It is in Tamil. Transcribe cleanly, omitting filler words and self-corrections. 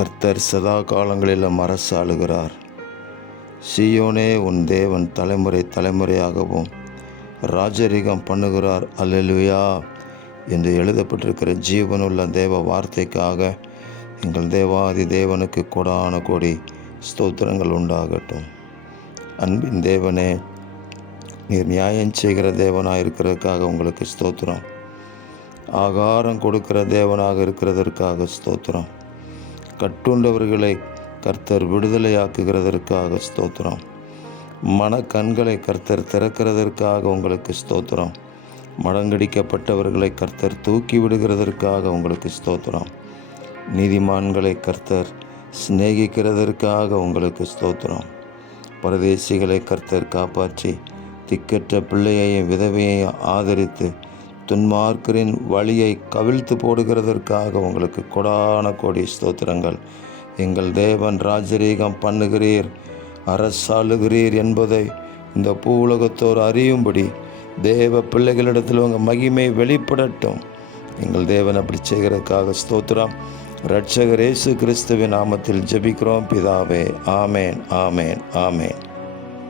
கர்த்தர் சதா காலங்களிலும் அரசாளுகிறார். சீயோனே, உன் தேவன் தலைமுறை தலைமுறையாகவும் ராஜரீகம் பண்ணுகிறார். அல்லேலூயா என்று எழுதப்பட்டிருக்கிற ஜீவனுள்ள தேவ வார்த்தைக்காக எங்கள் தேவாதி தேவனுக்கு கொடான கோடி ஸ்தோத்திரங்கள் உண்டாகட்டும். அன்பின் தேவனே, நீர் நியாயம் செய்கிற தேவனாக இருக்கிறதுக்காக உங்களுக்கு ஸ்தோத்திரம். ஆகாரம் கொடுக்கிற தேவனாக இருக்கிறதற்காக ஸ்தோத்திரம். கட்டுண்டவர்களை கர்த்தர் விடுதலையாக்குகிறதற்காக ஸ்தோத்திரம். மனக்கண்களை கர்த்தர் திறக்கிறதற்காக உங்களுக்கு ஸ்தோத்திரம். மடங்கடிக்கப்பட்டவர்களை கர்த்தர் தூக்கி விடுகிறதற்காக உங்களுக்கு ஸ்தோத்திரம். நீதிமான்களை கர்த்தர் சிநேகிக்கிறதற்காக உங்களுக்கு ஸ்தோத்திரம். பரதேசிகளை கர்த்தர் காப்பாற்றி திக்கற்ற பிள்ளையையும் விதவையையும் ஆதரித்து துன்மார்க்கரின் வழியை கவிழ்த்து போடுகிறதற்காக உங்களுக்கு கொடான கோடி ஸ்தோத்திரங்கள். எங்கள் தேவன் ராஜரீகம் பண்ணுகிறீர், அரசாளுகிறீர் என்பதை இந்த பூவுலகத்தோர் அறியும்படி தேவ பிள்ளைகளிடத்தில் உங்கள் மகிமை வெளிப்படட்டும். எங்கள் தேவன் அப்படி செய்கிறதுக்காக ஸ்தோத்திரம். இரட்சகர் இயேசு கிறிஸ்துவின் நாமத்தில் ஜெபிக்கிறோம் பிதாவே. ஆமேன், ஆமேன், ஆமேன்.